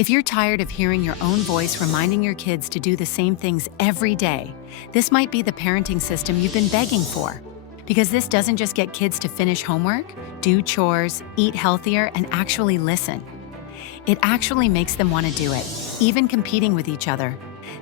If you're tired of hearing your own voice reminding your kids to do the same things every day, this might be the parenting system you've been begging for. Because this doesn't just get kids to finish homework, do chores, eat healthier, and actually listen. It actually makes them want to do it, even competing with each other,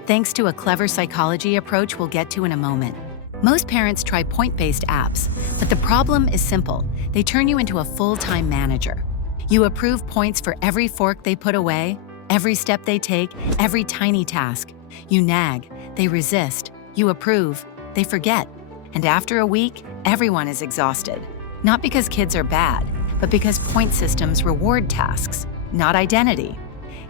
thanks to a clever psychology approach we'll get to in a moment. Most parents try point-based apps, but the problem is simple. They turn you into a full-time manager. You approve points for every fork they put away, every step they take, every tiny task. You nag, they resist. You approve, they forget. And after a week, everyone is exhausted. Not because kids are bad, but because point systems reward tasks, not identity.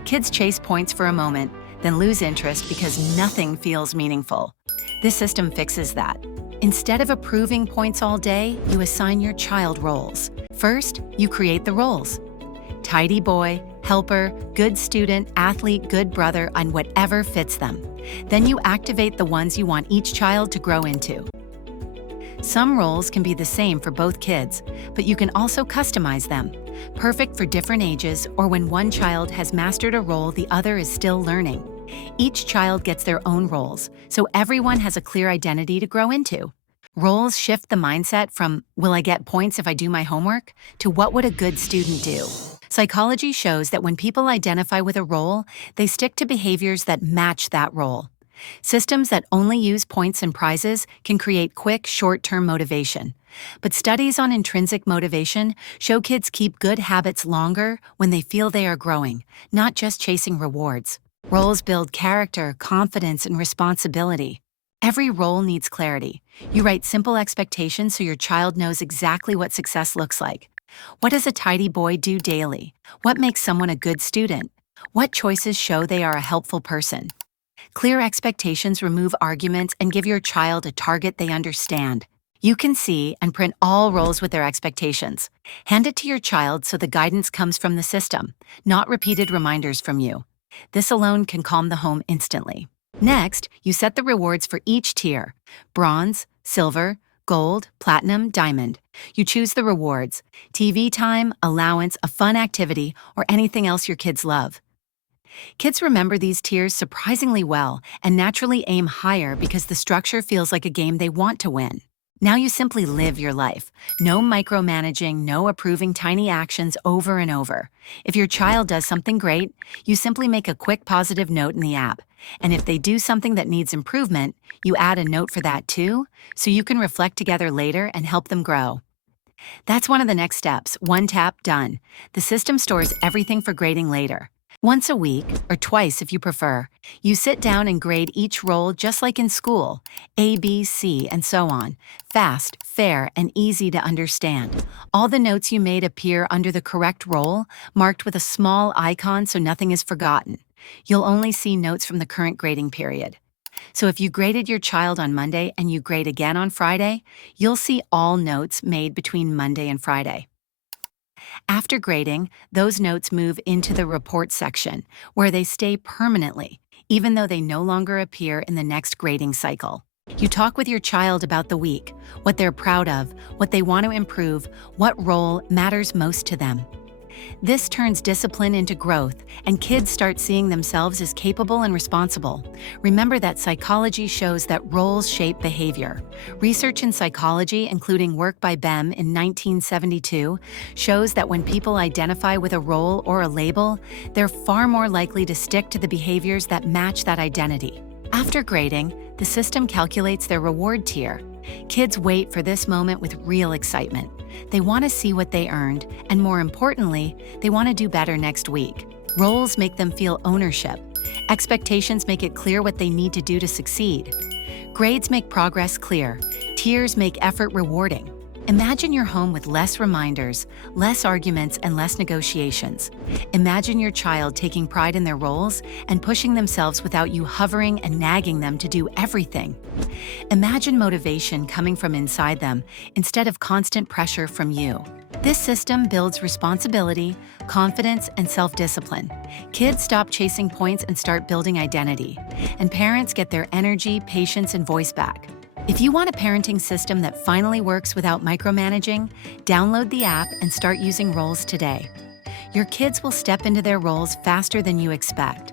Kids chase points for a moment, then lose interest because nothing feels meaningful. This system fixes that. Instead of approving points all day, you assign your child roles. First, you create the roles. Tidy boy, helper, good student, athlete, good brother, and whatever fits them. Then you activate the ones you want each child to grow into. Some roles can be the same for both kids, but you can also customize them, perfect for different ages or when one child has mastered a role the other is still learning. Each child gets their own roles, so everyone has a clear identity to grow into. Roles shift the mindset from, will I get points if I do my homework, to what would a good student do? Psychology shows that when people identify with a role, they stick to behaviors that match that role. Systems that only use points and prizes can create quick, short-term motivation. But studies on intrinsic motivation show kids keep good habits longer when they feel they are growing, not just chasing rewards. Roles build character, confidence, and responsibility. Every role needs clarity. You write simple expectations so your child knows exactly what success looks like. What does a tidy boy do daily? What makes someone a good student? What choices show they are a helpful person? Clear expectations remove arguments and give your child a target they understand. You can see and print all roles with their expectations. Hand it to your child so the guidance comes from the system, not repeated reminders from you. This alone can calm the home instantly. Next, you set the rewards for each tier: bronze, silver, gold, platinum, diamond. You choose the rewards: TV time, allowance, a fun activity, or anything else your kids love. Kids remember these tiers surprisingly well and naturally aim higher because the structure feels like a game they want to win. Now you simply live your life. No micromanaging, no approving tiny actions over and over. If your child does something great, you simply make a quick positive note in the app. And if they do something that needs improvement, you add a note for that too, so you can reflect together later and help them grow. That's one of the next steps. One tap, done. The system stores everything for grading later. Once a week, or twice if you prefer, you sit down and grade each role just like in school, A, B, C, and so on. Fast, fair, and easy to understand. All the notes you made appear under the correct role, marked with a small icon so nothing is forgotten. You'll only see notes from the current grading period. So if you graded your child on Monday and you grade again on Friday, you'll see all notes made between Monday and Friday. After grading, those notes move into the report section, where they stay permanently, even though they no longer appear in the next grading cycle. You talk with your child about the week, what they're proud of, what they want to improve, what role matters most to them. This turns discipline into growth, and kids start seeing themselves as capable and responsible. Remember that psychology shows that roles shape behavior. Research in psychology, including work by Bem in 1972, shows that when people identify with a role or a label, they're far more likely to stick to the behaviors that match that identity. After grading, the system calculates their reward tier. Kids wait for this moment with real excitement. They want to see what they earned, and more importantly, they want to do better next week. Roles make them feel ownership. Expectations make it clear what they need to do to succeed. Grades make progress clear. Tiers make effort rewarding. Imagine your home with less reminders, less arguments, and less negotiations. Imagine your child taking pride in their roles and pushing themselves without you hovering and nagging them to do everything. Imagine motivation coming from inside them instead of constant pressure from you. This system builds responsibility, confidence, and self-discipline. Kids stop chasing points and start building identity. And parents get their energy, patience, and voice back. If you want a parenting system that finally works without micromanaging, download the app and start using roles today. your kids will step into their roles faster than you expect.